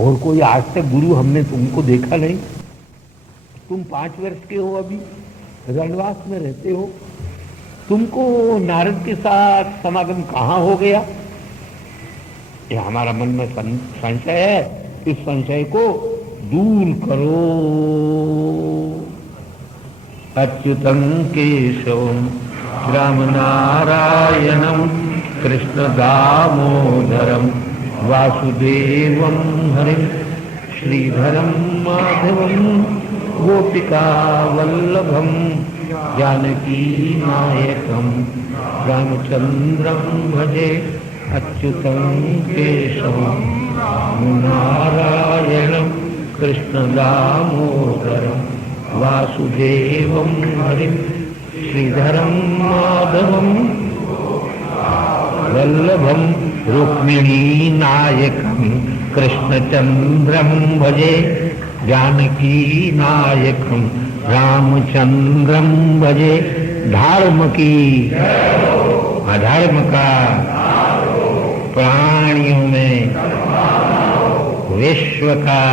और कोई आज तक गुरु हमने तुमको देखा नहीं। तुम 5 वर्ष के हो, अभी रणवास में रहते हो, तुमको नारद के साथ समागम कहाँ हो गया? ये हमारा मन में संशय है, इस संशय को दूर करो। अच्युतं केशवं राम नारायणं कृष्ण दामोदरं वासुदेवं हरिं श्रीधरं माधवं गोपिका वल्लभं जानकी नायकं रामचंद्रं भजे। अच्युतं केशवं नारायणं कृष्ण दामोदरं वासुदेवं हरिं श्रीधरं माधवं वल्लभं रुक्मिणी नायकं कृष्णचंद्रं भजे। जानकी नायकं रामचंद्रं भजे। धर्म की अधर्म का प्राणियों में विश्व का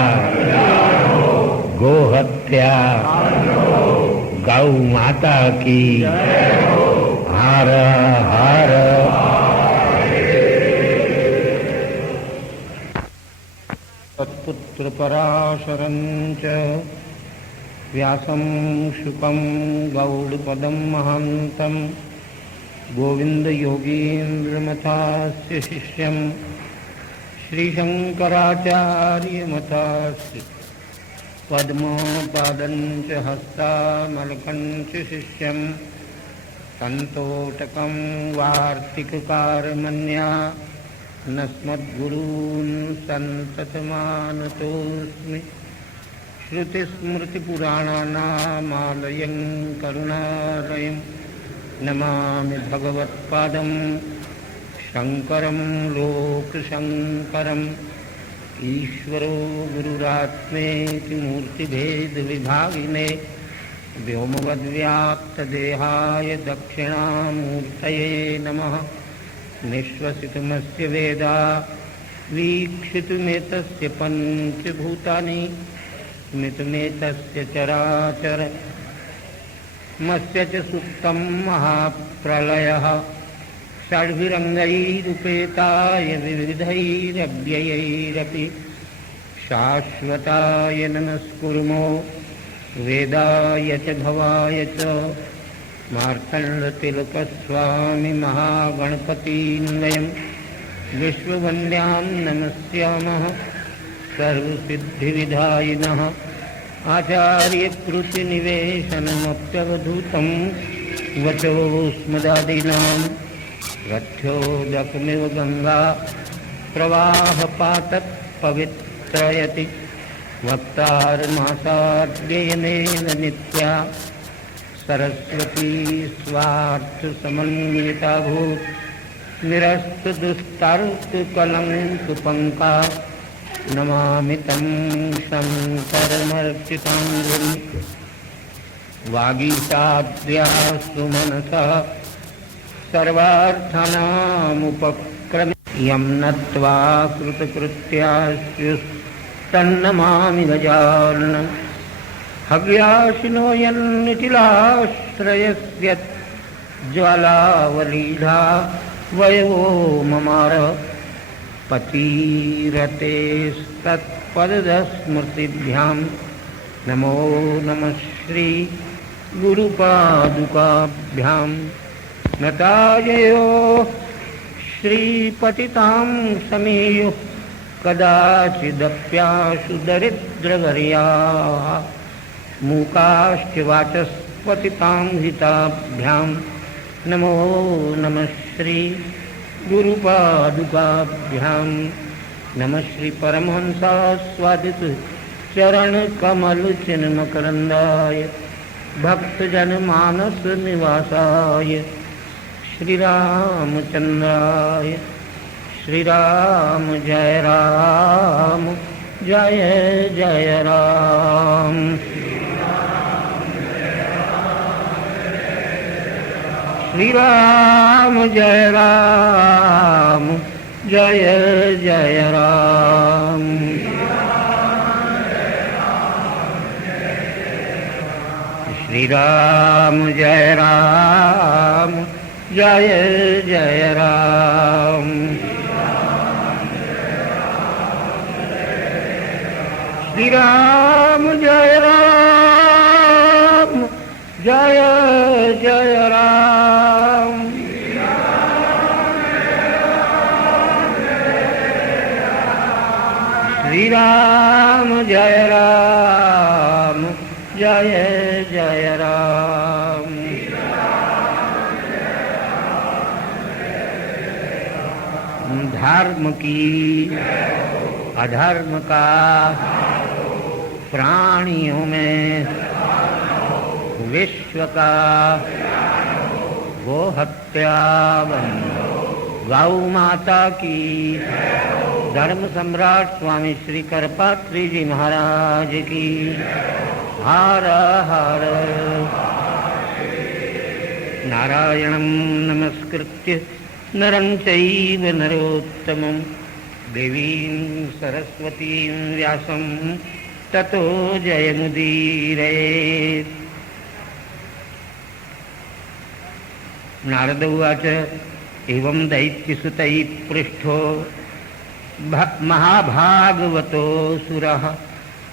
गोहत्या गौ माता की हर हर। तत्पुत्र पराशरं च व्यासं शुकं गौडपदं महान्तं गोविंद योगीन्द्रमथास्य शिष्यं श्रीशंकराचार्यमथास्य पद्मपादं च हस्तामलकं च शिष्यं सन्तोषकं वार्तिककारमन्या नस्मद्गुरून् सन्ततमानतोऽस्मि। श्रुतिस्मृतिपुराणानामालयं करुणालयं नमामि भगवत्पादं शङ्करं लोकशङ्करम्। ईश्वरो गुरुरात्मेति मूर्तिभेदविभागिने व्योमवद्व्याप्तदेहाय दक्षिणामूर्तये नमः। निःश्वसितुमस्य वेदा वीक्षितुमेतस्य पञ्चभूतानि स्मितुमेतस्य चराचर मस्य च सुप्तं महाप्रलयः षड्भिरङ्गैरुपेताय विविधैरव्ययैरपि शाश्वताय नमस्कुर्मो वेदाय च भवाय च मार्तण्डतिलकस्वामी महागणपतिन्वयं विश्ववन्द्यां नमस्यामः। सर्वसिद्धिविधायिनः आचार्यकृतिनिवेशनमप्यवधूतं वचोस्मदादीनां रथ्योदकमिव गङ्गा प्रवाहपातत् पवित्रयति। वक्तारमासाद्ययनेन नित्या सरस्वती स्वार्थसमन्विता भूत् निरस्तदुस्तर्ककलङ्कपङ्का नमामि तं शङ्करमर्चिताङ्घ्रिं। वागीशाद्यास्तु मनसः सर्वार्थानामुपक्रमे यं नत्वा कृतकृत्यास्युस्तन्नमामि गजाननम्। हव्याशिनो यन्निटिलाश्रयस्य ज्वालावलीढा वयो ममार पतिरतेस्तत्पदस्मृतिभ्यां नमो नमः श्री गुरुपादुकाभ्यां। नताययो श्रीपतितां समीयुः कदाचिदप्याशु दरिद्रवर्याः मूकाश्च वाचस्पतितां हिताभ्यां नमो नमः श्री गुरुपादुकाभ्यां। नमः श्री परमहंसास्वादित चरणकमलचिन्मकरन्दाय भक्तजनमानस निवासाय श्रीरामचन्द्राय। श्रीराम जय राम जय जय राम। श्रीराम जय राम जय जय राम। राम जय राम जय जय राम। श्री राम जय राम जय जय राम। श्री राम जय राम जय जय राम। धर्म की अधर्म का प्राणियों में विश्व का गो हत्या बंद। गौ माता की धर्म सम्राट स्वामी श्री करपात्री जी महाराज की हर हर। नारायणं नमस्कृत्य नरं चैव नरोत्तमं देवीं सरस्वतीं व्यासं ततो जयमुदीरयेत्। नारद उवाच एवं दैत्यसुतैः पृष्ठो महाभागवतो सुरः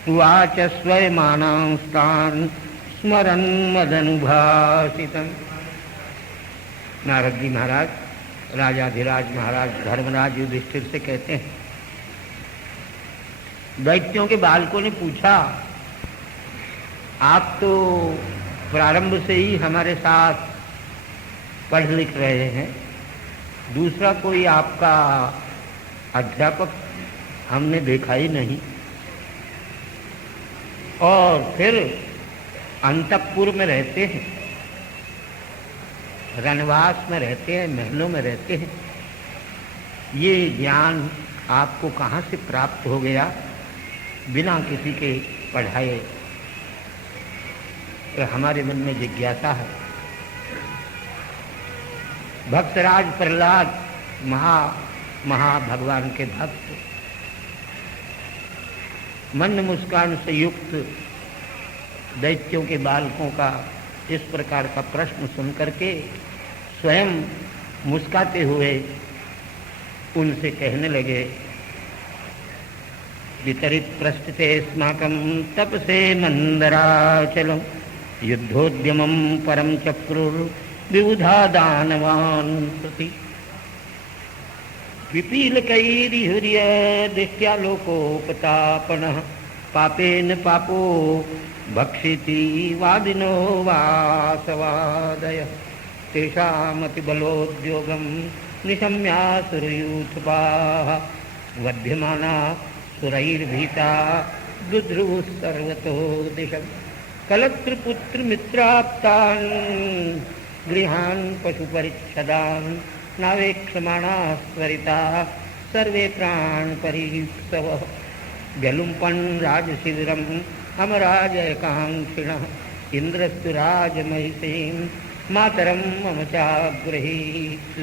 उवाच स्वयमानांस्तान् स्मरन् मदनुभासितम्। नारद जी महाराज राजाधिराज महाराज धर्मराज युधिष्ठिर से कहते हैं, दैत्यों के बालकों ने पूछा, आप तो प्रारंभ से ही हमारे साथ पढ़ लिख रहे हैं, दूसरा कोई आपका अध्यापक हमने देखा ही नहीं, और फिर अंतःपुर में रहते हैं, रनवास में रहते हैं, महलों में रहते हैं, ये ज्ञान आपको कहाँ से प्राप्त हो गया बिना किसी के पढ़ाए? तो हमारे मन में जिज्ञासा है। भक्तराज प्रहलाद महा भगवान के भक्त मंद मुस्कान से युक्त दैत्यों के बालकों का इस प्रकार का प्रश्न सुन करके स्वयं मुस्काते हुए उनसे कहने लगे, वितरित प्रस्थिते अस्माकं तपसे मंदराचलं युद्धोद्यमं परम चक्रुर्विबुधा दानवान् प्रति विपीलकैरिहुर्य दृष्ट्या लोकोपतापनः पापेन पापो भक्षिति वादिनो वासवादयः तेषामतिबलोद्योगं निशम्यासुरयूथपाः वध्यमाना सुरैर्भीता दुद्रुवुः सर्वतो दिशम् कलत्रपुत्रमित्राप्तान् गृहान् पशुपरिच्छदान् नावेक्षमाणाः स्वरिताः सर्वे प्राणपरीप्सवः व्यलुम्पन् राजशिबिरम् अमराजयकाङ्क्षिणः इन्द्रस्तु राजमहिषीं मातरं मम चाग्रहीत्।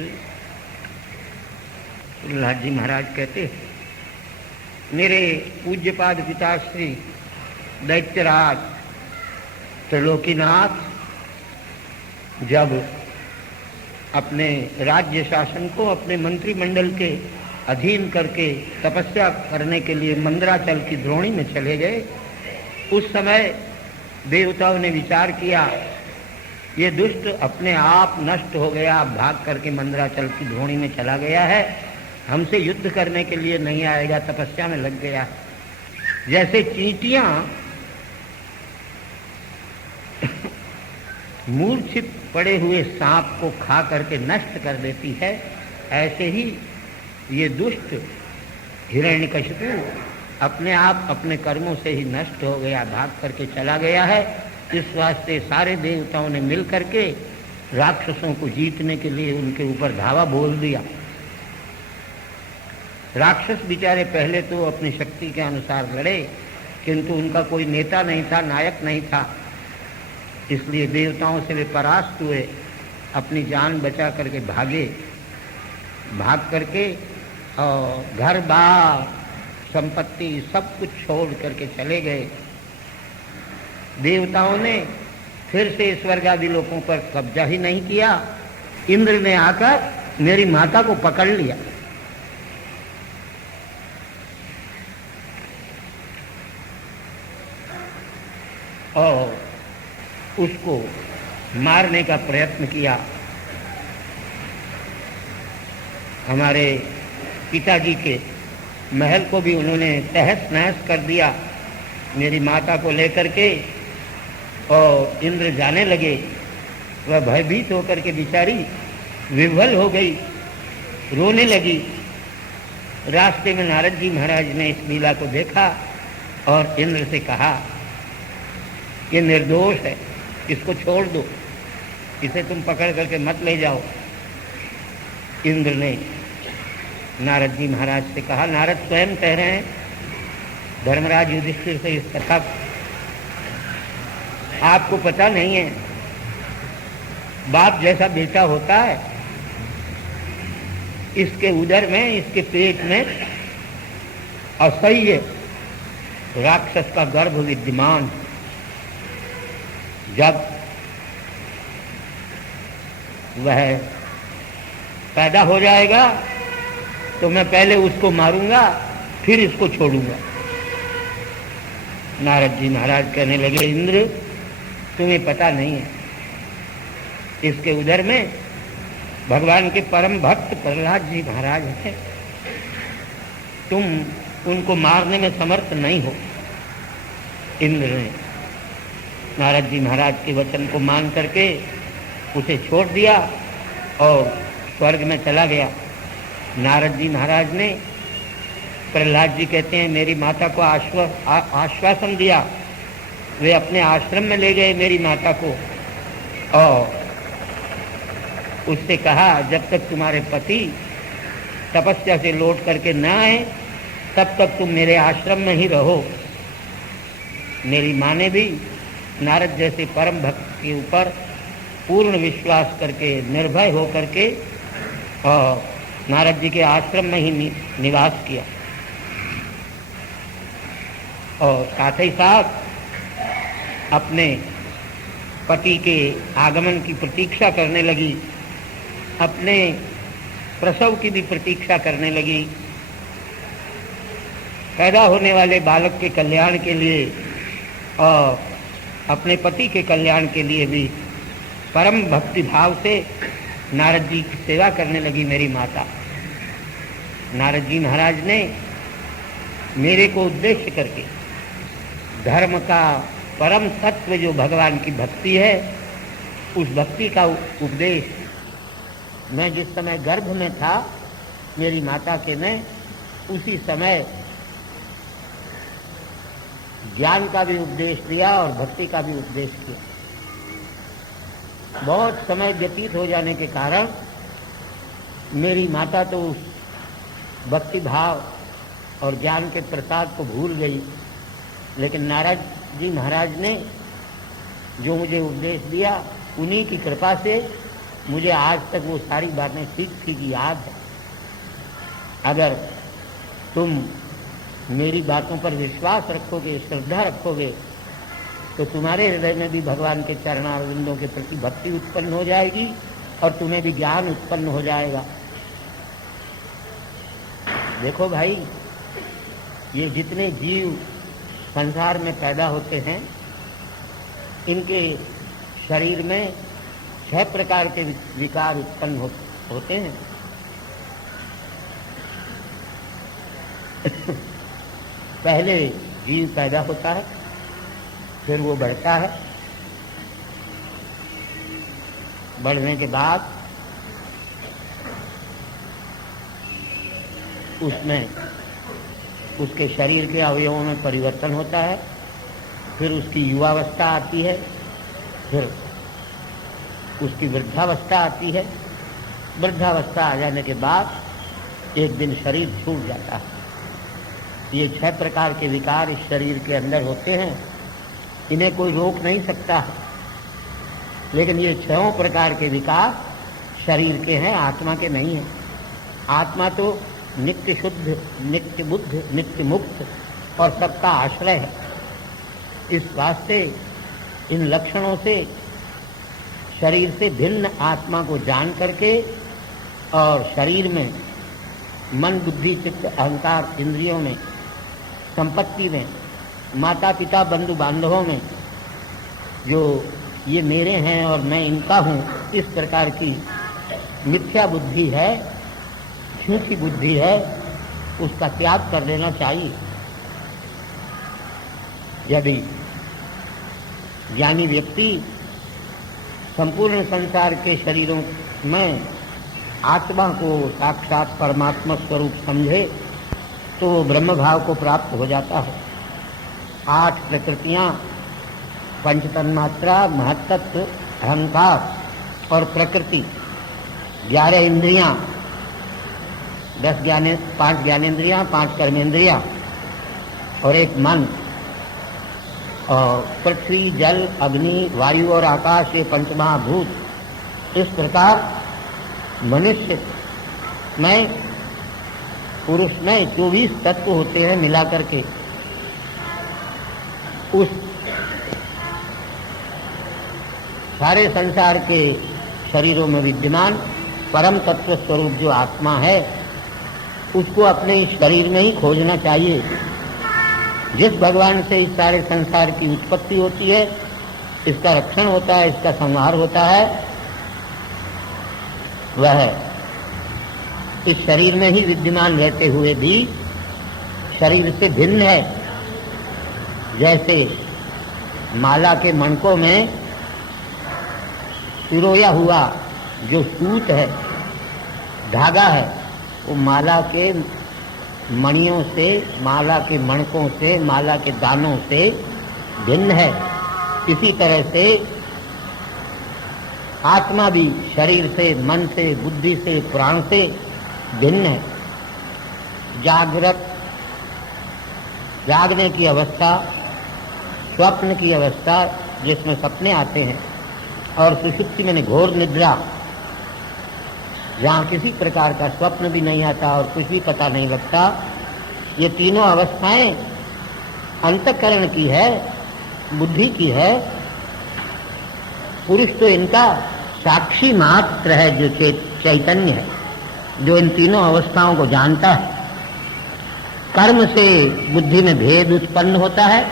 प्रहलाद जी महाराज कहते, मेरे पूज्यपाद पिताश्री दैत्यराज त्रिलोकीनाथ जब अपने राज्य शासन को अपने मंत्रिमंडल के अधीन करके तपस्या करने के लिए मंदराचल की द्रोणी में चले गए, उस समय देवताओं ने विचार किया, ये दुष्ट अपने आप नष्ट हो गया, भाग करके मंदराचल की द्रोणी में चला गया है, हमसे युद्ध करने के लिए नहीं आएगा, तपस्या में लग गया। जैसे चींटियां मूर्छित पड़े हुए सांप को खा करके नष्ट कर देती है, ऐसे ही ये दुष्ट हिरण्यकशिपु अपने आप अपने कर्मों से ही नष्ट हो गया, भाग करके चला गया है। इस वास्ते सारे देवताओं ने मिल करके राक्षसों को जीतने के लिए उनके ऊपर धावा बोल दिया। राक्षस बेचारे पहले तो अपनी शक्ति के अनुसार लड़े, किंतु उनका कोई नेता नहीं था, नायक नहीं था, इसलिए देवताओं से वे परास्त हुए, अपनी जान बचा करके भागे। भाग करके और घर बार संपत्ति सब कुछ छोड़ करके चले गए। देवताओं ने फिर से स्वर्ग आदि लोगों पर कब्जा ही नहीं किया। इंद्र ने आकर मेरी माता को पकड़ लिया और उसको मारने का प्रयत्न किया। हमारे पिताजी के महल को भी उन्होंने तहस नहस कर दिया मेरी माता को लेकर के, और इंद्र जाने लगे। वह भयभीत होकर के बेचारी विह्वल हो गई, रोने लगी। रास्ते में नारद जी महाराज ने इस लीला को देखा और इंद्र से कहा, ये निर्दोष है, इसको छोड़ दो, इसे तुम पकड़ करके मत ले जाओ। इंद्र ने नारद जी महाराज से कहा, नारद स्वयं कह रहे हैं धर्मराज युधिष्ठिर से इस कथा को, आपको पता नहीं है बाप जैसा बेटा होता है, इसके उदर में, इसके पेट में असह्य राक्षस का गर्भ विद्यमान। जब वह पैदा हो जाएगा तो मैं पहले उसको मारूंगा, फिर इसको छोड़ूंगा। नारद जी महाराज कहने लगे, इंद्र तुम्हें पता नहीं है, इसके उदर में भगवान के परम भक्त प्रहलाद जी महाराज हैं, तुम उनको मारने में समर्थ नहीं हो। इंद्र ने नारद जी महाराज के वचन को मान करके उसे छोड़ दिया और स्वर्ग में चला गया। नारद जी महाराज ने, प्रहलाद जी कहते हैं, मेरी माता को आश्वासन दिया। वे अपने आश्रम में ले गए मेरी माता को और उससे कहा, जब तक तुम्हारे पति तपस्या से लौट करके न आए तब तक तुम मेरे आश्रम में ही रहो। मेरी माँ ने भी नारद जैसे परम भक्त के ऊपर पूर्ण विश्वास करके, निर्भय हो करके और नारद जी के आश्रम में ही निवास किया और साथ ही साथ अपने पति के आगमन की प्रतीक्षा करने लगी, अपने प्रसव की भी प्रतीक्षा करने लगी। पैदा होने वाले बालक के कल्याण के लिए और अपने पति के कल्याण के लिए भी परम भक्ति भाव से नारद जी की सेवा करने लगी मेरी माता। नारद जी महाराज ने मेरे को उद्देश्य करके धर्म का परम तत्व जो भगवान की भक्ति है, उस भक्ति का उपदेश मैं जिस समय गर्भ में था मेरी माता के में, उसी समय ज्ञान का भी उपदेश दिया और भक्ति का भी उपदेश किया। बहुत समय व्यतीत हो जाने के कारण मेरी माता तो उस भक्ति भाव और ज्ञान के प्रसाद को भूल गई, लेकिन नारद जी महाराज ने जो मुझे उपदेश दिया, उन्हीं की कृपा से मुझे आज तक वो सारी बातें ठीक याद है। अगर तुम मेरी बातों पर विश्वास रखोगे, श्रद्धा रखोगे, तो तुम्हारे हृदय में भी भगवान के चरणारविंदों के प्रति भक्ति उत्पन्न हो जाएगी और तुम्हें भी ज्ञान उत्पन्न हो जाएगा। देखो भाई, ये जितने जीव संसार में पैदा होते हैं, इनके शरीर में 6 प्रकार के विकार उत्पन्न होते हैं। पहले जीव पैदा होता है, फिर वो बढ़ता है, बढ़ने के बाद उसमें उसके शरीर के अवयवों में परिवर्तन होता है, फिर उसकी युवावस्था आती है, फिर उसकी वृद्धावस्था आती है। वृद्धावस्था आ जाने के बाद एक दिन शरीर छूट जाता है। ये 6 प्रकार के विकार इस शरीर के अंदर होते हैं, इन्हें कोई रोक नहीं सकता है, लेकिन ये 6 प्रकार के विकार शरीर के हैं, आत्मा के नहीं हैं। आत्मा तो नित्य शुद्ध, नित्य बुद्ध, नित्य मुक्त और सबका आश्रय है। इस वास्ते इन लक्षणों से शरीर से भिन्न आत्मा को जान करके और शरीर में मन, बुद्धि, चित्त, अहंकार, इंद्रियों में, संपत्ति में, माता पिता, बंधु बांधवों में जो ये मेरे हैं और मैं इनका हूँ, इस प्रकार की मिथ्या बुद्धि है, झूठी बुद्धि है, उसका त्याग कर देना चाहिए। यदि ज्ञानी व्यक्ति संपूर्ण संसार के शरीरों में आत्मा को साक्षात परमात्मा स्वरूप समझे तो वो ब्रह्म भाव को प्राप्त हो जाता है। 8 प्रकृतियां, पंच तन्मात्रा, महत्तत्व, अहंकार और प्रकृति, 11 इंद्रियां, 5 ज्ञानेन्द्रियां, 5 कर्मेंद्रियां और एक मन, और पृथ्वी, जल, अग्नि, वायु और आकाश, ये पंचमहाभूत। इस प्रकार मनुष्य में, पुरुष में 24 तत्व होते हैं मिला करके। उस सारे संसार के शरीरों में विद्यमान परम तत्व स्वरूप जो आत्मा है, उसको अपने इस शरीर में ही खोजना चाहिए। जिस भगवान से इस सारे संसार की उत्पत्ति होती है, इसका रक्षण होता है, इसका संहार होता है, वह इस शरीर में ही विद्यमान रहते हुए भी शरीर से भिन्न है। जैसे माला के मणकों में पिरोया हुआ जो सूत है, धागा है, वो माला के मणियों से, माला के मणकों से, माला के दानों से भिन्न है। इसी तरह से आत्मा भी शरीर से, मन से, बुद्धि से, प्राण से भिन्न है। जागने की अवस्था, स्वप्न की अवस्था जिसमें सपने आते हैं, और सुषुप्ति में घोर निद्रा, जहाँ किसी प्रकार का स्वप्न भी नहीं आता और कुछ भी पता नहीं लगता, ये तीनों अवस्थाएं अंतःकरण की है, बुद्धि की है। पुरुष तो इनका साक्षी मात्र है, जो चैतन्य है, जो इन तीनों अवस्थाओं को जानता है। कर्म से बुद्धि में भेद उत्पन्न होता है,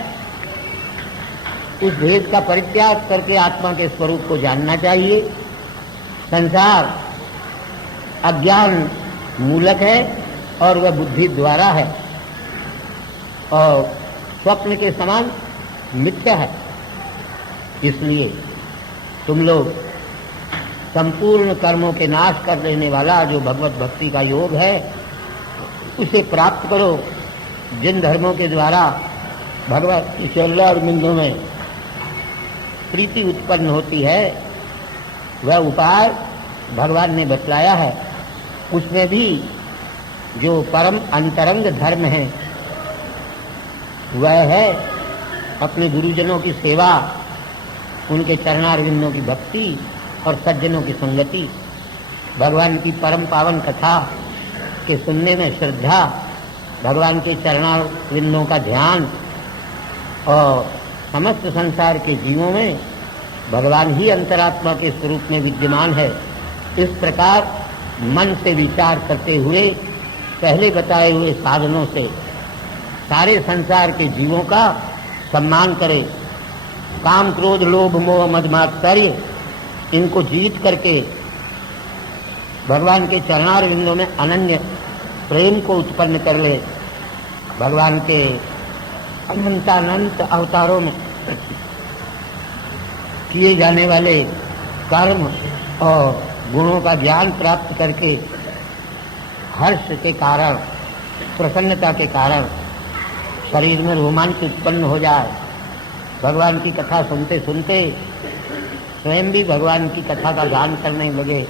उस भेद का परित्याग करके आत्मा के स्वरूप को जानना चाहिए। संसार अज्ञान मूलक है और वह बुद्धि द्वारा है, और स्वप्न के समान मिथ्या है। इसलिए तुम लोग संपूर्ण कर्मों के नाश कर देने वाला जो भगवत भक्ति का योग है, उसे प्राप्त करो। जिन धर्मों के द्वारा भगवत चरणारविंदों में प्रीति उत्पन्न होती है, वह उपाय भगवान ने बतलाया है। उसमें भी जो परम अंतरंग धर्म है, वह है अपने गुरुजनों की सेवा, उनके चरणारविंदों की भक्ति और सज्जनों की संगति, भगवान की परम पावन कथा के सुनने में श्रद्धा, भगवान के चरणारविंदों का ध्यान, और समस्त संसार के जीवों में भगवान ही अंतरात्मा के स्वरूप में विद्यमान है। इस प्रकार मन से विचार करते हुए पहले बताए हुए साधनों से सारे संसार के जीवों का सम्मान करे। काम, क्रोध, लोभ, मोह, मद, मात्सर्य, इनको जीत करके भगवान के चरणारविंदों में अनन्य प्रेम को उत्पन्न कर ले। भगवान के अनंतानंत अवतारों में किए जाने वाले कर्म और गुणों का ज्ञान प्राप्त करके हर्ष के कारण, प्रसन्नता के कारण शरीर में रोमांच उत्पन्न हो जाए। भगवान की कथा सुनते सुनते स्वयं भी भगवान की कथा का गान करने लगे,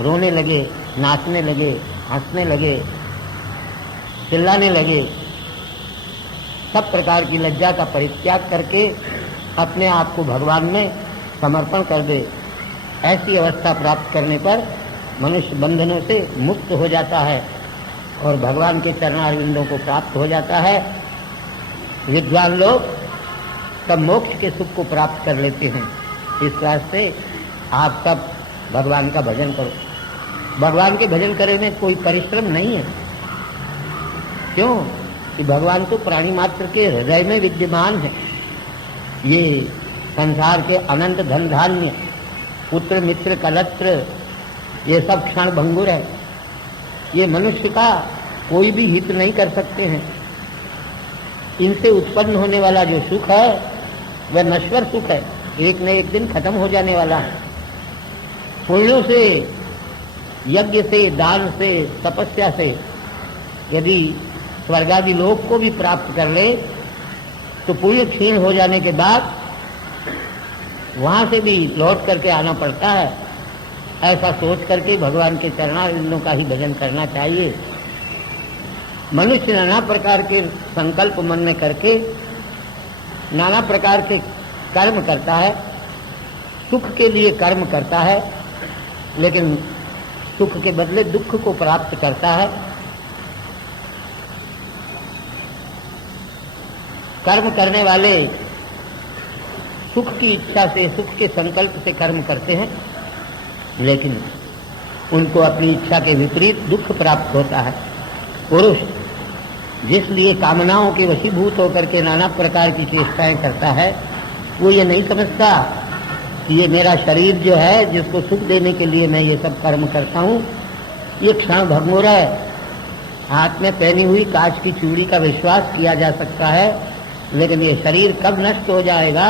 रोने लगे, नाचने लगे, हंसने लगे, चिल्लाने लगे। सब प्रकार की लज्जा का परित्याग करके अपने आप को भगवान में समर्पण कर दे। ऐसी अवस्था प्राप्त करने पर मनुष्य बंधनों से मुक्त हो जाता है और भगवान के चरणारविंदों को प्राप्त हो जाता है। विद्वान लोग तब मोक्ष के सुख को प्राप्त कर लेते हैं। इस वास्ते आप सब भगवान का भजन करो। भगवान के भजन करने में कोई परिश्रम नहीं है। क्यों? कि भगवान तो प्राणी मात्र के हृदय में विद्यमान है। ये संसार के अनंत धन धान्य, पुत्र मित्र कलत्र, ये सब क्षण भंगुर है। ये मनुष्य का कोई भी हित नहीं कर सकते हैं। इनसे उत्पन्न होने वाला जो सुख है वह नश्वर सुख है, एक न एक दिन खत्म हो जाने वाला है। पुण्यों से, यज्ञ से, दान से, तपस्या से यदि स्वर्गादि लोक को भी प्राप्त कर ले तो पुण्य क्षीण हो जाने के बाद वहां से भी लौट करके आना पड़ता है। ऐसा सोच करके भगवान के चरणारविंदों का ही भजन करना चाहिए। मनुष्य नाना प्रकार के संकल्प मन में करके नाना प्रकार के कर्म करता है, सुख के लिए कर्म करता है, लेकिन सुख के बदले दुख को प्राप्त करता है। कर्म करने वाले सुख की इच्छा से, सुख के संकल्प से कर्म करते हैं, लेकिन उनको अपनी इच्छा के विपरीत दुख प्राप्त होता है। पुरुष जिस लिए कामनाओं के वशीभूत होकर के नाना प्रकार की चेष्टाएं करता है, वो ये नहीं समझता कि ये मेरा शरीर जो है, जिसको सुख देने के लिए मैं ये सब कर्म करता हूँ, ये क्षण भंगुर है। हाथ में पहनी हुई कांच की चूड़ी का विश्वास किया जा सकता है, लेकिन ये शरीर कब नष्ट हो जाएगा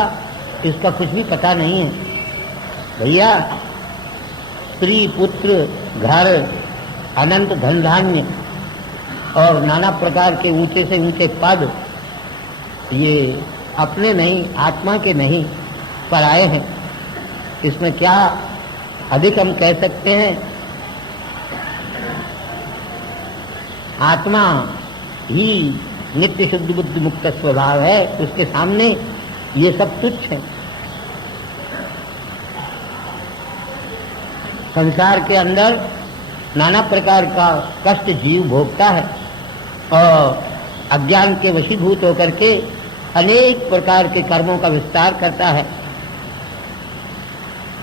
इसका कुछ भी पता नहीं है। भैया, स्त्री, पुत्र, घर, अनंत धन धान्य और नाना प्रकार के ऊंचे से ऊंचे पद, ये अपने नहीं, आत्मा के नहीं, पराये हैं। इसमें क्या अधिक हम कह सकते हैं? आत्मा ही नित्य शुद्ध बुद्ध मुक्त स्वभाव है, उसके सामने ये सब तुच्छ है। संसार के अंदर नाना प्रकार का कष्ट जीव भोगता है और अज्ञान के वशीभूत होकर के अनेक प्रकार के कर्मों का विस्तार करता है।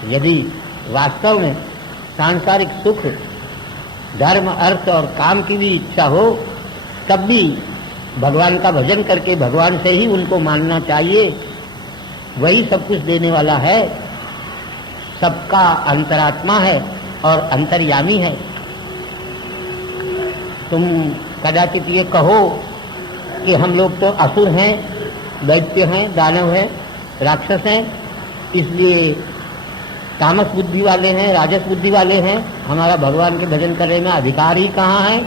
यदि वास्तव में सांसारिक सुख, धर्म, अर्थ और काम की भी इच्छा हो, तब भी भगवान का भजन करके भगवान से ही उनको मानना चाहिए। वही सब कुछ देने वाला है, सबका अंतरात्मा है और अंतर्यामी है। तुम कदाचित ये कहो कि हम लोग तो असुर हैं, दैत्य हैं, दानव हैं, राक्षस हैं, इसलिए तामस बुद्धि वाले हैं, राजस बुद्धि वाले हैं, हमारा भगवान के भजन करने में अधिकार ही कहाँ है?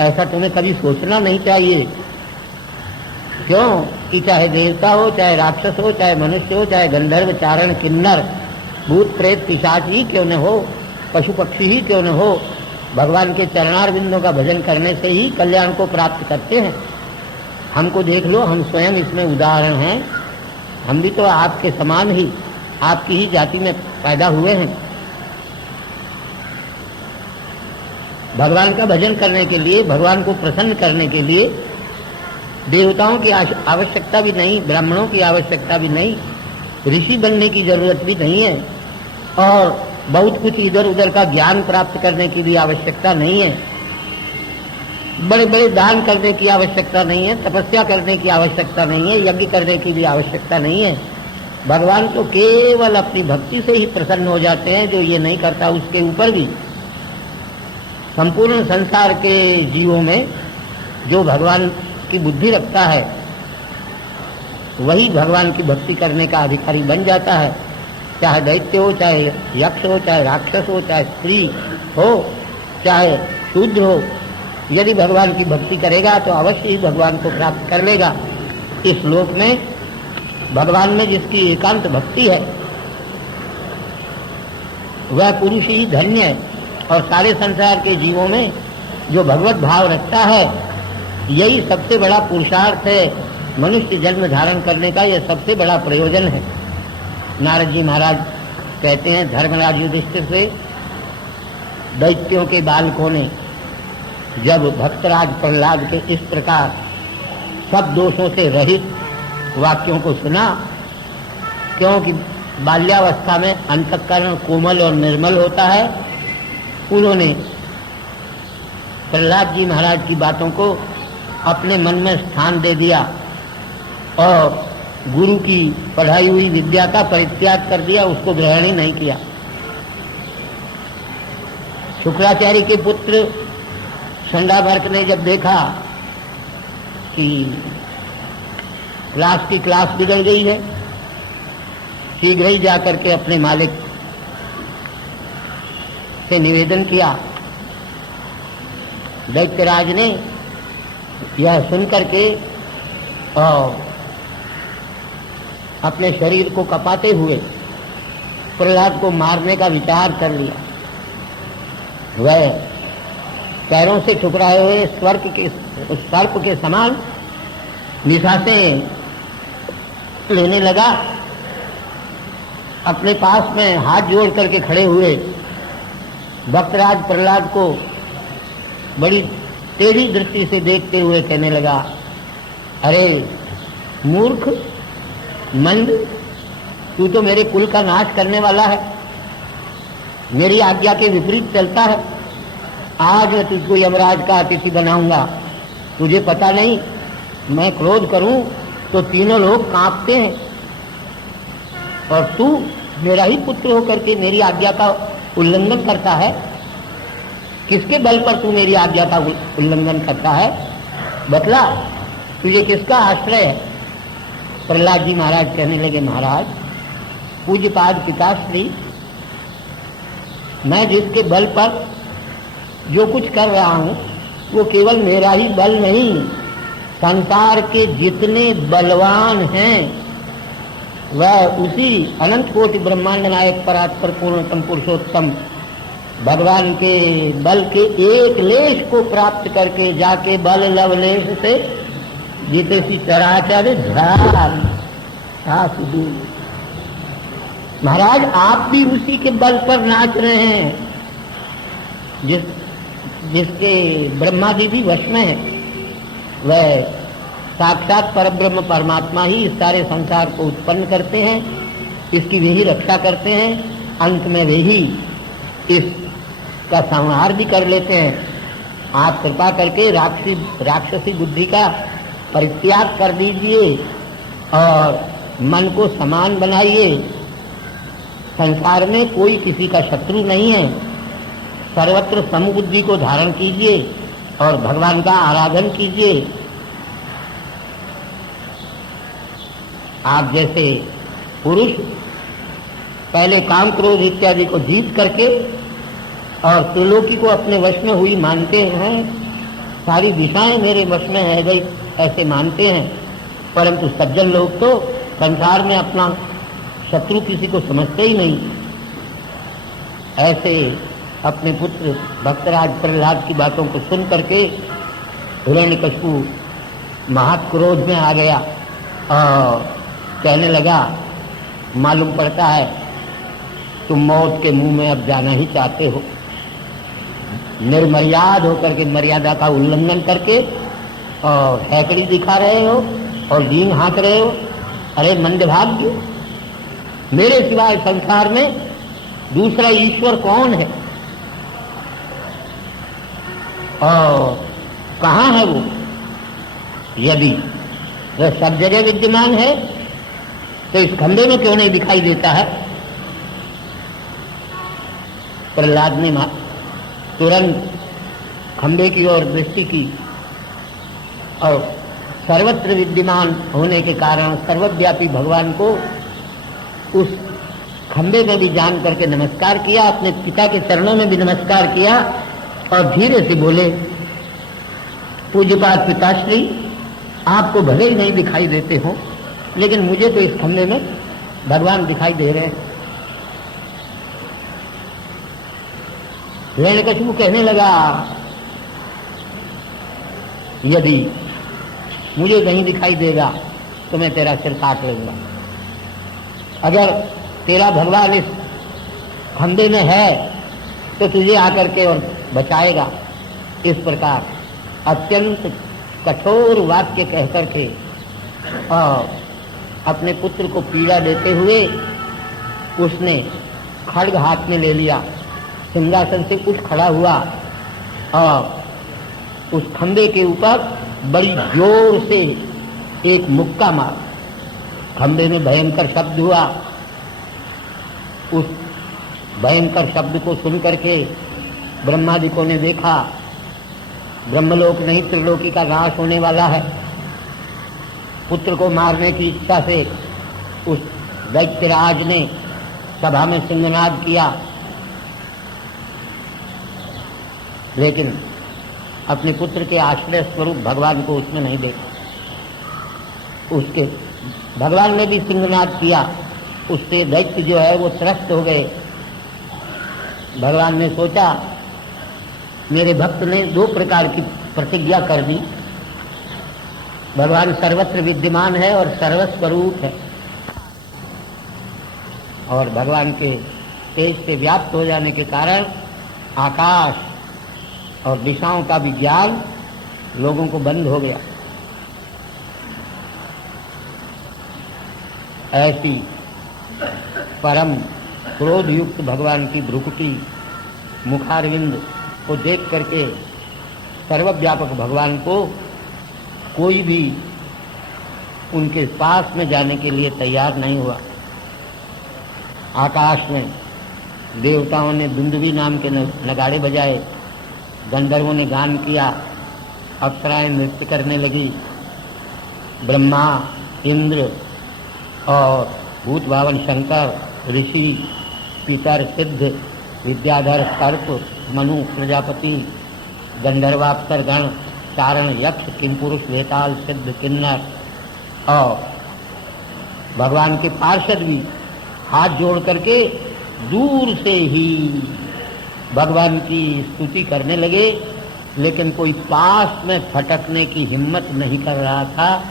ऐसा तुम्हें कभी सोचना नहीं चाहिए। क्यों कि चाहे देवता हो, चाहे राक्षस हो, चाहे मनुष्य हो, चाहे गंधर्व, चारण, किन्नर, भूत प्रेत, पिशाच ही क्यों न हो, पशु पक्षी ही क्यों न हो, भगवान के चरणारविंदों का भजन करने से ही कल्याण को प्राप्त करते हैं। हमको देख लो, हम स्वयं इसमें उदाहरण हैं। हम भी तो आपके समान ही, आपकी ही जाति में पैदा हुए हैं। भगवान का भजन करने के लिए, भगवान को प्रसन्न करने के लिए देवताओं की आवश्यकता भी नहीं, ब्राह्मणों की आवश्यकता भी नहीं, ऋषि बनने की जरूरत भी नहीं है, और बहुत कुछ इधर उधर का ज्ञान प्राप्त करने की भी आवश्यकता नहीं है। बड़े बड़े दान करने की आवश्यकता नहीं है, तपस्या करने की आवश्यकता नहीं है, यज्ञ करने की भी आवश्यकता नहीं है। भगवान तो केवल अपनी भक्ति से ही प्रसन्न हो जाते हैं। जो ये नहीं करता उसके ऊपर भी संपूर्ण संसार के जीवों में जो भगवान की बुद्धि रखता है, वही भगवान की भक्ति करने का अधिकारी बन जाता है। चाहे दैत्य हो, चाहे यक्ष हो, चाहे राक्षस हो, चाहे स्त्री हो, चाहे शूद्र हो, यदि भगवान की भक्ति करेगा तो अवश्य ही भगवान को प्राप्त कर लेगा। इस लोक में भगवान में जिसकी एकांत भक्ति है वह पुरुष ही धन्य है, और सारे संसार के जीवों में जो भगवत भाव रखता है, यही सबसे बड़ा पुरुषार्थ है। मनुष्य जन्म धारण करने का यह सबसे बड़ा प्रयोजन है। नारद जी महाराज कहते हैं धर्मराज युधिष्ठिर से, दैत्यों के बालकों ने जब भक्तराज प्रहलाद के इस प्रकार सब दोषों से रहित वाक्यों को सुना, क्योंकि बाल्यावस्था में अंतःकरण कोमल और निर्मल होता है, उन्होंने प्रहलाद जी महाराज की बातों को अपने मन में स्थान दे दिया और गुरु की पढ़ाई हुई विद्या का परित्याग कर दिया, उसको ग्रहण ही नहीं किया। शुक्राचार्य के पुत्र संडाभर्क ने जब देखा कि क्लास की क्लास बिगड़ गई है, शीघ्र ही जाकर के अपने मालिक से निवेदन किया। दैत्यराज ने यह सुनकर के और अपने शरीर को कपाते हुए प्रहलाद को मारने का विचार कर लिया। वह पैरों से ठुकराए हुए सर्प के समान निशासें लेने लगा। अपने पास में हाथ जोड़ करके खड़े हुए भक्तराज प्रहलाद को बड़ी टेढ़ी दृष्टि से देखते हुए कहने लगा, अरे मूर्ख मंद, तू तो मेरे कुल का नाश करने वाला है, मेरी आज्ञा के विपरीत चलता है। आज मैं तुझको यमराज का अतिथि बनाऊंगा। तुझे पता नहीं, मैं क्रोध करूं तो तीनों लोग कांपते हैं, और तू मेरा ही पुत्र होकर के मेरी आज्ञा का उल्लंघन करता है। किसके बल पर तू मेरी आज्ञा का उल्लंघन करता है? बतला, तुझे किसका आश्रय है? प्रहलाद जी महाराज कहने लगे, महाराज पूज्यपाद पिताश्री, मैं जिसके बल पर जो कुछ कर रहा हूं वो केवल मेरा ही बल नहीं, संसार के जितने बलवान हैं वह उसी अनंत कोटि ब्रह्मांड नायक परात्पर पूर्णतम पुरुषोत्तम भगवान के बल के एक लेश को प्राप्त करके जाके बल लवलेश से जीते सी चराचर ध्यान। महाराज आप भी उसी के बल पर नाच रहे हैं जिसके ब्रह्मादि भी वश में है। वह साक्षात परब्रह्म परमात्मा ही इस सारे संसार को उत्पन्न करते हैं, इसकी वे ही रक्षा करते हैं, अंत में वे ही इसका संहार भी कर लेते हैं। आप कृपा करके राक्षसी बुद्धि का परित्याग कर दीजिए और मन को समान बनाइए। संसार में कोई किसी का शत्रु नहीं है, सर्वत्र समबुद्धि को धारण कीजिए और भगवान का आराधन कीजिए। आप जैसे पुरुष पहले काम क्रोध इत्यादि को जीत करके और त्रिलोकी को अपने वश में हुई मानते हैं, सारी दिशाएं मेरे वश में है गई ऐसे मानते हैं, परंतु सज्जन लोग तो संसार में अपना शत्रु किसी को समझते ही नहीं। ऐसे अपने पुत्र भक्तराज प्रहलाद की बातों को सुन करके हिरण्यकशिपु महाक्रोध में आ गया और कहने लगा, मालूम पड़ता है तुम मौत के मुंह में अब जाना ही चाहते हो। निर्मर्याद होकर के मर्यादा का उल्लंघन करके और हैकड़ी दिखा रहे हो और डींग हाँक रहे हो। अरे मंदभाग्य, मेरे सिवाय संसार में दूसरा ईश्वर कौन है और कहाँ है वो? यदि वह सब जगह विद्यमान है तो इस खंबे में क्यों नहीं दिखाई देता है? प्रहलाद ने तुरंत खंबे की ओर दृष्टि की और सर्वत्र विद्यमान होने के कारण सर्वव्यापी भगवान को उस खंबे में भी जान करके नमस्कार किया, अपने पिता के चरणों में भी नमस्कार किया और धीरे से बोले, पूज्यपाद पिताश्री, आपको भले ही नहीं दिखाई देते हो, लेकिन मुझे तो इस खंबे में भगवान दिखाई दे रहे हैं। हिरण्यकशिपु कहने लगा, यदि मुझे नहीं दिखाई देगा तो मैं तेरा सिर काट लूंगा। अगर तेरा भगवान इस खंबे में है तो तुझे आकर के और बचाएगा। इस प्रकार अत्यंत कठोर वाक्य कहकर के और अपने पुत्र को पीड़ा देते हुए उसने खड्ग हाथ में ले लिया, सिंहासन से उठ खड़ा हुआ और उस खंबे के ऊपर बड़ी जोर से एक मुक्का मार। खंबे में भयंकर शब्द हुआ। उस भयंकर शब्द को सुन करके ब्रह्मादिकों ने देखा, ब्रह्मलोक नहीं त्रिलोकी का नाश होने वाला है। पुत्र को मारने की इच्छा से उस दैत्यराज ने सभा में सिंहनाद किया, लेकिन अपने पुत्र के आश्रय स्वरूप भगवान को उसने नहीं देखा। उसके भगवान ने भी सिंहनाद किया, उससे दैत्य जो है वो त्रस्त हो गए। भगवान ने सोचा मेरे भक्त ने 2 प्रकार की प्रतिज्ञा कर दी। भगवान सर्वत्र विद्यमान है और सर्वस्वरूप है, और भगवान के तेज से व्याप्त हो जाने के कारण आकाश और दिशाओं का भी ज्ञान लोगों को बंद हो गया। ऐसी परम क्रोध युक्त भगवान की भ्रुकुटी मुखारविंद को देख करके सर्वव्यापक भगवान को कोई भी उनके पास में जाने के लिए तैयार नहीं हुआ। आकाश में देवताओं ने दुंदुभी नाम के नगाड़े बजाए, गंधर्वों ने गान किया, अप्सराएं नृत्य करने लगी, ब्रह्मा, इंद्र और भूत भावन शंकर, ऋषि, पितर, सिद्ध, विद्याधर, सर्प, मनु, प्रजापति, गंधर्वाप्सर गण, चारण, यक्ष, किंपुरुष, वेताल, सिद्ध, किन्नर और भगवान के पार्षद भी हाथ जोड़ करके दूर से ही भगवान की स्तुति करने लगे, लेकिन कोई पास में फटकने की हिम्मत नहीं कर रहा था।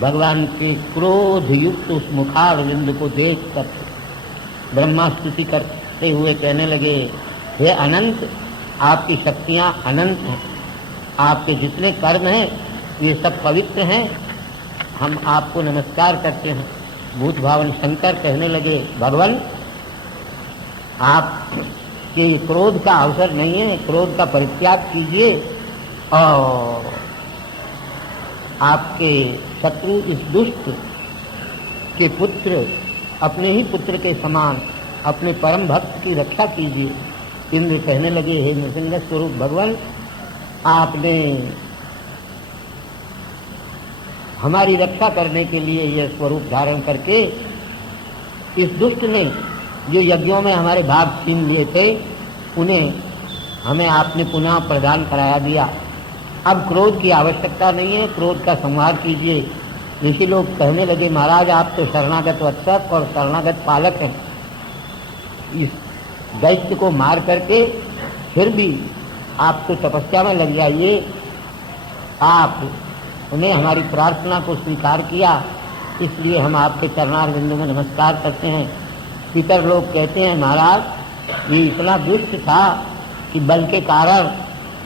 भगवान के क्रोध युक्त उस मुखारविंद को देखकर ब्रह्मा स्तुति करते हुए कहने लगे, हे अनंत, आपकी शक्तियां अनंत हैं, आपके जितने कर्म हैं ये सब पवित्र हैं, हम आपको नमस्कार करते हैं। भूत भावन शंकर कहने लगे, भगवान आप के क्रोध का अवसर नहीं है, क्रोध का परित्याग कीजिए और आपके शत्रु इस दुष्ट के पुत्र अपने ही पुत्र के समान अपने परम भक्त की रक्षा कीजिए। इंद्र कहने लगे, हे नृसिंह स्वरूप भगवान, आपने हमारी रक्षा करने के लिए यह स्वरूप धारण करके इस दुष्ट ने जो यज्ञों में हमारे भाग छीन लिए थे उन्हें हमें आपने पुनः प्रदान कराया दिया। अब क्रोध की आवश्यकता नहीं है, क्रोध का संहार कीजिए। ऋषि लोग कहने लगे, महाराज आप तो शरणागत वत्सक और शरणागत पालक हैं, इस दैत्य को मार करके फिर भी आप तो तपस्या में लग जाइए। आप उन्हें हमारी प्रार्थना को स्वीकार किया, इसलिए हम आपके चरणारविंदों में नमस्कार करते हैं। पितर लोग कहते हैं, महाराज ये इतना दुष्ट था कि बल के कारण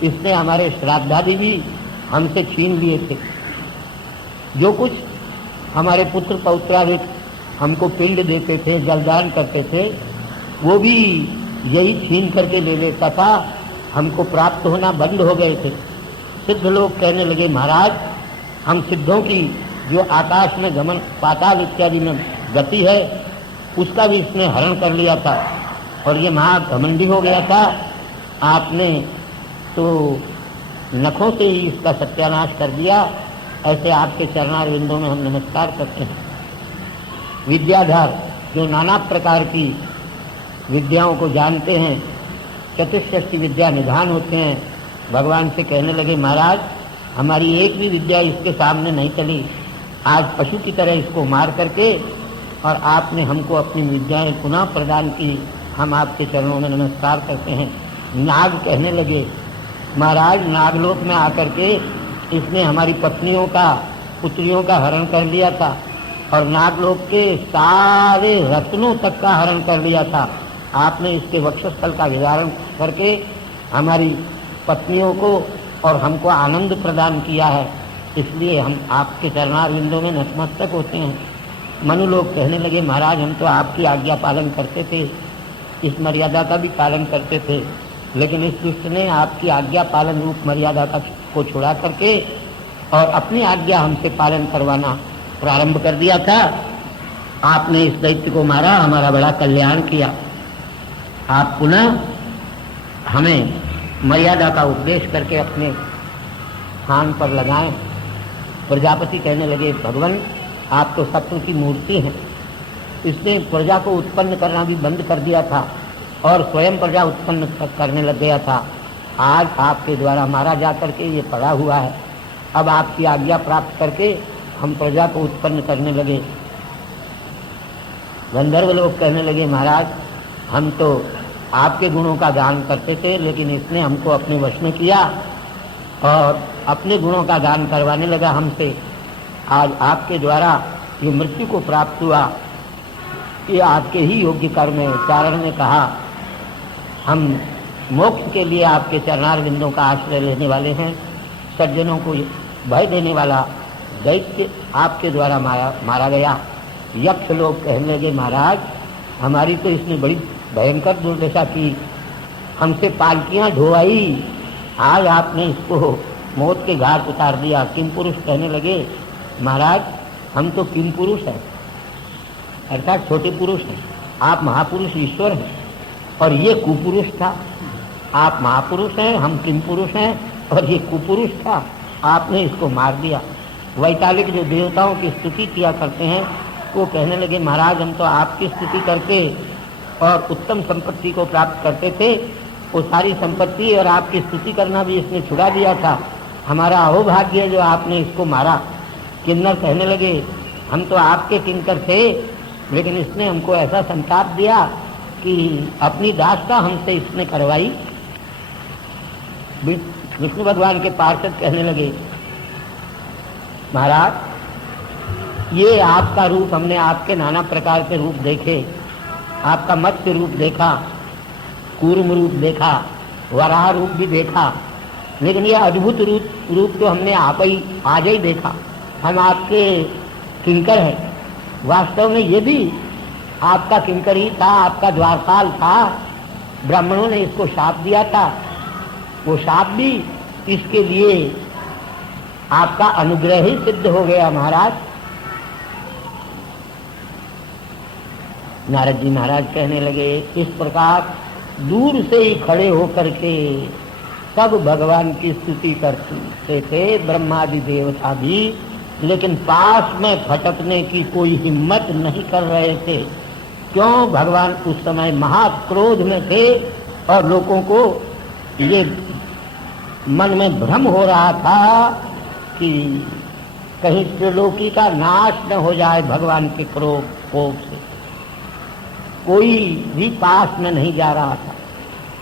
इसने हमारे श्राद्धादि भी हमसे छीन लिए थे। जो कुछ हमारे पुत्र पौत्रादिक हमको पिंड देते थे, जलदान करते थे, वो भी यही छीन करके ले लेता था, हमको प्राप्त होना बंद हो गए थे। सिद्ध लोग कहने लगे, महाराज हम सिद्धों की जो आकाश में गमन, पाताल इत्यादि में गति है, उसका भी इसने हरण कर लिया था और ये महाघमंडी हो गया था। आपने तो नखों से ही इसका सत्यानाश कर दिया। ऐसे आपके चरणारविंदों में हम नमस्कार करते हैं। विद्याधर जो नाना प्रकार की विद्याओं को जानते हैं, चतुष्षष्टि विद्या निधान होते हैं, भगवान से कहने लगे, महाराज हमारी एक भी विद्या इसके सामने नहीं चली। आज पशु की तरह इसको मार करके और आपने हमको अपनी विद्याएं पुनः प्रदान की। हम आपके चरणों में नमस्कार करते हैं। नाग कहने लगे, महाराज नागलोक में आकर के इसने हमारी पत्नियों का, पुत्रियों का हरण कर लिया था और नागलोक के सारे रत्नों तक का हरण कर लिया था। आपने इसके वक्षस्थल का विदारण करके हमारी पत्नियों को और हमको आनंद प्रदान किया है, इसलिए हम आपके चरणारविंदों में नतमस्तक होते हैं। मनु लोग कहने लगे, महाराज हम तो आपकी आज्ञा पालन करते थे, इस मर्यादा का भी पालन करते थे, लेकिन इस दुष्ट ने आपकी आज्ञा पालन रूप मर्यादा को छुड़ा करके और अपनी आज्ञा हमसे पालन करवाना प्रारंभ कर दिया था। आपने इस दैत्य को मारा, हमारा बड़ा कल्याण किया। आप पुनः हमें मर्यादा का उपदेश करके अपने स्थान पर लगाएं। प्रजापति कहने लगे, भगवान आप तो सत्य की मूर्ति हैं। इसने प्रजा को उत्पन्न करना भी बंद कर दिया था और स्वयं प्रजा उत्पन्न करने लग गया था। आज आपके द्वारा मारा जा करके ये पड़ा हुआ है। अब आपकी आज्ञा प्राप्त करके हम प्रजा को उत्पन्न करने लगे। गंधर्व लोग कहने लगे, महाराज हम तो आपके गुणों का गान करते थे, लेकिन इसने हमको अपने वश में किया और अपने गुणों का गान करवाने लगा हमसे। आज आपके द्वारा ये मृत्यु को प्राप्त हुआ, ये आपके ही योग्य कर्म है। चारण ने कहा, हम मोक्ष के लिए आपके चरणारविंदों का आश्रय लेने वाले हैं। सज्जनों को भय देने वाला दैत्य आपके द्वारा मारा गया। यक्ष लोग कहने लगे, महाराज हमारी तो इसने बड़ी भयंकर दुर्दशा की, हमसे पालकियां ढोवाई, आज आपने इसको मौत के घाट उतार दिया। किम पुरुष कहने लगे, महाराज हम तो किम पुरुष हैं, अर्थात छोटे पुरुष हैं, आप महापुरुष ईश्वर हैं और ये कुपुरुष था। आप महापुरुष हैं, हम किम पुरुष हैं और ये कुपुरुष था, आपने इसको मार दिया। वैतालिक जो देवताओं की स्तुति किया करते हैं वो कहने लगे, महाराज हम तो आपकी स्तुति करके और उत्तम संपत्ति को प्राप्त करते थे, वो सारी संपत्ति और आपकी स्तुति करना भी इसने छुड़ा दिया था। हमारा अहोभाग्य जो आपने इसको मारा। किन्नर कहने लगे, हम तो आपके किंकर थे, लेकिन इसने हमको ऐसा संताप दिया कि अपनी दास्ता हमसे इसने करवाई। विष्णु भगवान के पार्षद कहने लगे, महाराज ये आपका रूप, हमने आपके नाना प्रकार के रूप देखे, आपका मत्स्य रूप देखा, कूर्म रूप देखा, वराह रूप भी देखा, लेकिन ये अद्भुत रूप तो हमने आज ही देखा। हम आपके किंकर हैं। वास्तव में ये भी आपका किंकर ही था, आपका द्वारपाल था। ब्राह्मणों ने इसको शाप दिया था, वो शाप भी इसके लिए आपका अनुग्रह ही सिद्ध हो गया। महाराज नारद जी महाराज कहने लगे, इस प्रकार दूर से ही खड़े होकर के सब भगवान की स्तुति करते थे, ब्रह्मादि देवता भी, लेकिन पास में फटकने की कोई हिम्मत नहीं कर रहे थे। क्यों? भगवान उस समय महाक्रोध में थे और लोगों को ये मन में भ्रम हो रहा था कि कहीं त्रिलोकी का नाश न हो जाए भगवान के कोप से। कोई भी पास में नहीं जा रहा था।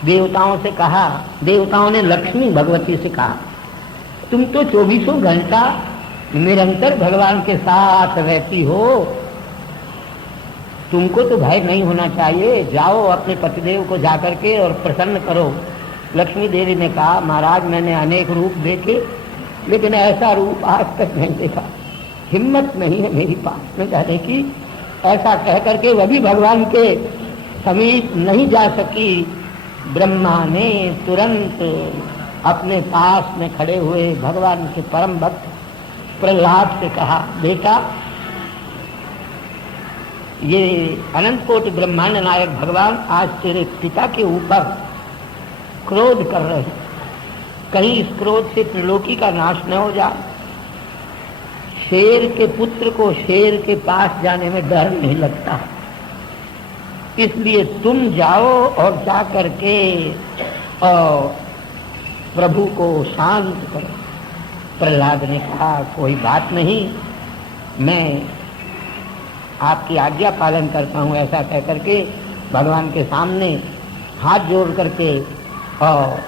देवताओं से कहा, देवताओं ने लक्ष्मी भगवती से कहा, तुम तो 24 घंटा निरंतर भगवान के साथ रहती हो, तुमको तो भय नहीं होना चाहिए, जाओ अपने पतिदेव को जाकर के और प्रसन्न करो। लक्ष्मी देवी ने कहा, महाराज मैंने अनेक रूप देखे, लेकिन ऐसा रूप आज तक नहीं देखा, हिम्मत नहीं है मेरी पास में जाने की। ऐसा कह करके वह भी भगवान के समीप नहीं जा सकी। ब्रह्मा ने तुरंत अपने पास में खड़े हुए भगवान के परम भक्त प्रहलाद से कहा, बेटा ये अनंत कोटि ब्रह्मांड नायक भगवान आज तेरे पिता के ऊपर क्रोध कर रहे हैं, कहीं इस क्रोध से त्रिलोकी का नाश न हो जाए। शेर के पुत्र को शेर के पास जाने में डर नहीं लगता, इसलिए तुम जाओ और जा करके और प्रभु को शांत करो। प्रहलाद ने कहा, कोई बात नहीं, मैं आपकी आज्ञा पालन करता हूँ। ऐसा कह करके भगवान के सामने हाथ जोड़ करके और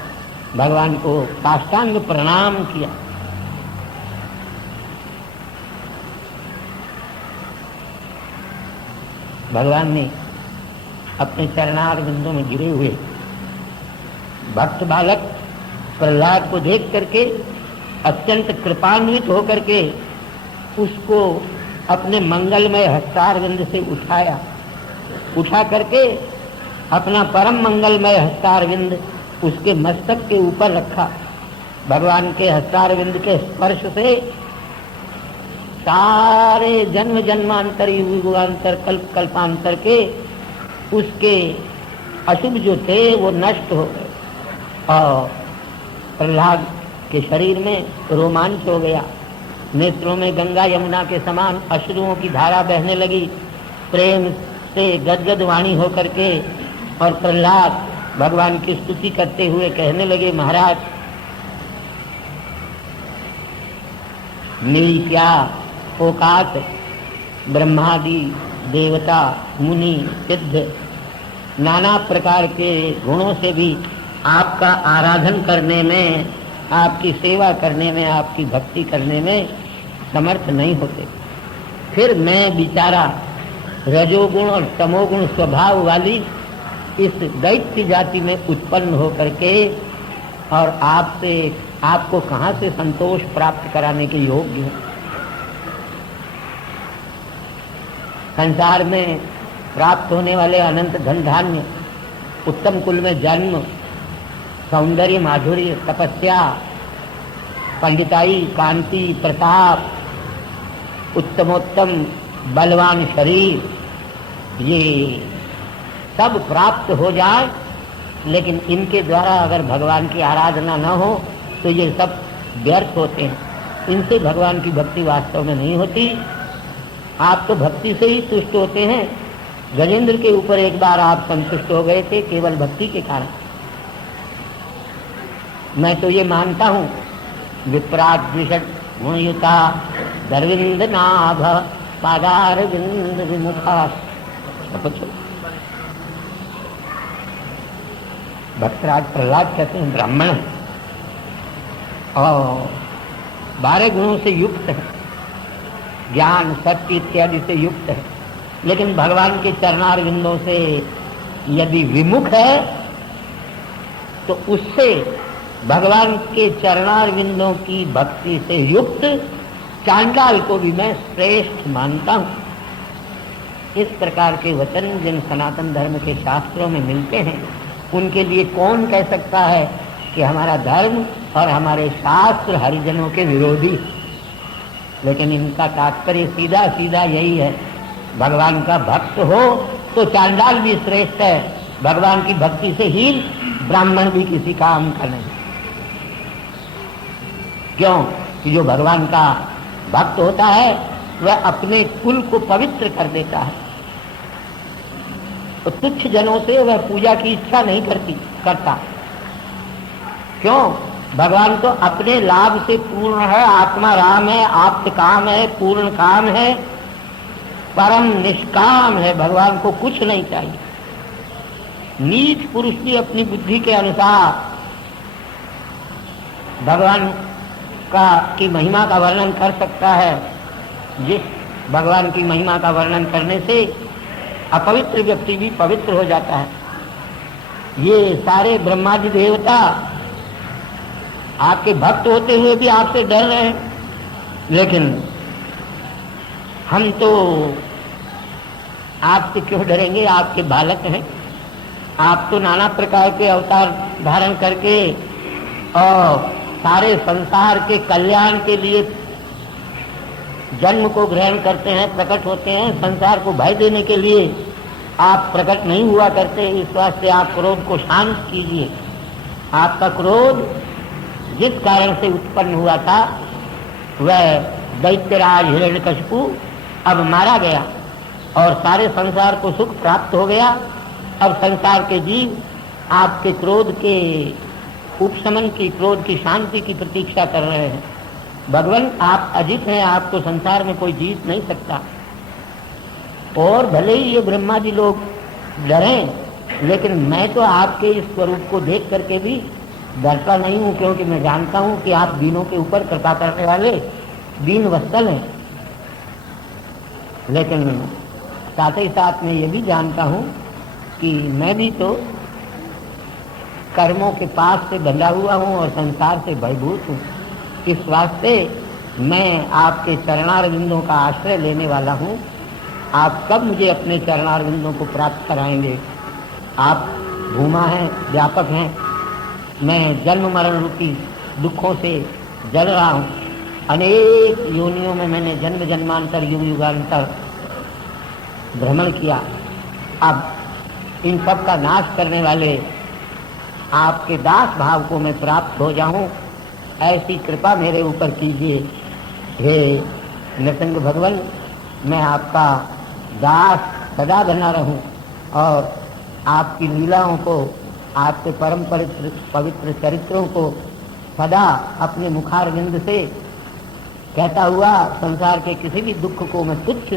भगवान को साष्टांग प्रणाम किया। भगवान ने अपने चरणारविंदों में गिरे हुए भक्त बालक प्रहलाद को देख करके अत्यंत कृपान्वित होकर के उसको अपने मंगलमय हस्तारविंद से उठाया, उठा करके अपना परम मंगलमय हस्तारविंद उसके मस्तक के ऊपर रखा। भगवान के हस्तारविंद के स्पर्श से सारे जन्म जन्मांतर युगांतर कल्प कल्पांतर के उसके अशुभ जो थे वो नष्ट हो गए और प्रहलाद के शरीर में रोमांच हो गया। नेत्रों में गंगा यमुना के समान अश्रुओं की धारा बहने लगी, प्रेम से गदगद वाणी होकर के। और प्रहलाद भगवान की स्तुति करते हुए कहने लगे, महाराज मेरी क्या औकात, ब्रह्मादि देवता मुनि सिद्ध नाना प्रकार के गुणों से भी आपका आराधन करने में, आपकी सेवा करने में, आपकी भक्ति करने में समर्थ नहीं होते। फिर मैं बेचारा रजोगुण और तमोगुण स्वभाव वाली इस दैत्य जाति में उत्पन्न होकर के और आपसे आपको कहाँ से संतोष प्राप्त कराने के योग्य हूँ। संसार में प्राप्त होने वाले अनंत धन धान्य, उत्तम कुल में जन्म, सौंदर्य माधुर्य, तपस्या, पंडिताई, कांति, प्रताप, उत्तमोत्तम बलवान शरीर, ये सब प्राप्त हो जाए, लेकिन इनके द्वारा अगर भगवान की आराधना न हो तो ये सब व्यर्थ होते हैं। इनसे भगवान की भक्ति वास्तव में नहीं होती। आप तो भक्ति से ही तुष्ट होते हैं। गजेंद्र के ऊपर एक बार आप संतुष्ट हो गए थे केवल भक्ति के कारण। मैं तो ये मानता हूँ, विप्राट द्विषट गुणयुता दरविंद नाभ पादार विंद विमुखा। भक्तराज प्रहलाद कहते हैं ब्राह्मण और 12 गुणों से युक्त है, ज्ञान सत्य इत्यादि से युक्त है, लेकिन भगवान के चरणार विंदों से यदि विमुख है तो उससे भगवान के चरणार विंदों की भक्ति से युक्त चांडाल को भी मैं श्रेष्ठ मानता हूँ। इस प्रकार के वचन जिन सनातन धर्म के शास्त्रों में मिलते हैं, उनके लिए कौन कह सकता है कि हमारा धर्म और हमारे शास्त्र हरिजनों के विरोधी। लेकिन इनका तात्पर्य सीधा सीधा यही है, भगवान का भक्त हो तो चांडाल भी श्रेष्ठ है, भगवान की भक्ति से हीन ब्राह्मण भी किसी काम का नहीं। क्यों कि जो भगवान का भक्त होता है वह अपने कुल को पवित्र कर देता है, तो तुच्छ जनों से वह पूजा की इच्छा नहीं करता। क्यों? भगवान तो अपने लाभ से पूर्ण है, आत्मा राम है, आप्त काम है, पूर्ण काम है, परम निष्काम है, भगवान को कुछ नहीं चाहिए। नीच पुरुष भी अपनी बुद्धि के अनुसार भगवान की महिमा का वर्णन कर सकता है। जिस भगवान की महिमा का वर्णन करने से अपवित्र व्यक्ति भी पवित्र हो जाता है। ये सारे ब्रह्मादि देवता आपके भक्त होते हुए भी आपसे डर रहे हैं, लेकिन हम तो आपसे क्यों डरेंगे? आपके बालक हैं। आप तो नाना प्रकार के अवतार धारण करके और सारे संसार के कल्याण के लिए जन्म को ग्रहण करते हैं, प्रकट होते हैं। संसार को भय देने के लिए आप प्रकट नहीं हुआ करते। इस वास्ते आप क्रोध को शांत कीजिए। आपका क्रोध जिस कारण से उत्पन्न हुआ था वह दैत्यराज हिरण्यकशिपु अब मारा गया और सारे संसार को सुख प्राप्त हो गया। अब संसार के जीव आपके क्रोध के उपशमन की, क्रोध की शांति की प्रतीक्षा कर रहे हैं। भगवान आप अजित हैं, आपको संसार में कोई जीत नहीं सकता। और भले ही ये ब्रह्मादि लोग डरें, लेकिन मैं तो आपके इस स्वरूप को देख करके भी डरता नहीं हूँ, क्योंकि मैं जानता हूँ कि आप दीनों के ऊपर कृपा करने वाले दीन वत्सल हैं। लेकिन साथ ही साथ मैं ये भी जानता हूँ कि मैं भी तो कर्मों के पास से बंधा हुआ हूँ और संसार से भयभूत हूँ। इस वास्ते मैं आपके चरणारविंदों का आश्रय लेने वाला हूँ। आप कब मुझे अपने चरणारविंदों को प्राप्त कराएंगे? आप भूमा हैं, व्यापक हैं, मैं जन्म मरण रूपी दुखों से जल रहा हूँ। अनेक योनियों में मैंने जन्म जन्मांतर युग युगांतर भ्रमण किया। अब इन सब का नाश करने वाले आपके दास भाव को मैं प्राप्त हो जाऊं, ऐसी कृपा मेरे ऊपर कीजिए। हे नृसिंह भगवान, मैं आपका दास सदा बना रहूं और आपकी लीलाओं को, आपके परम पवित्र चरित्रों को सदा अपने मुखारविंद से कहता हुआ संसार के किसी भी दुख को मैं तुच्छ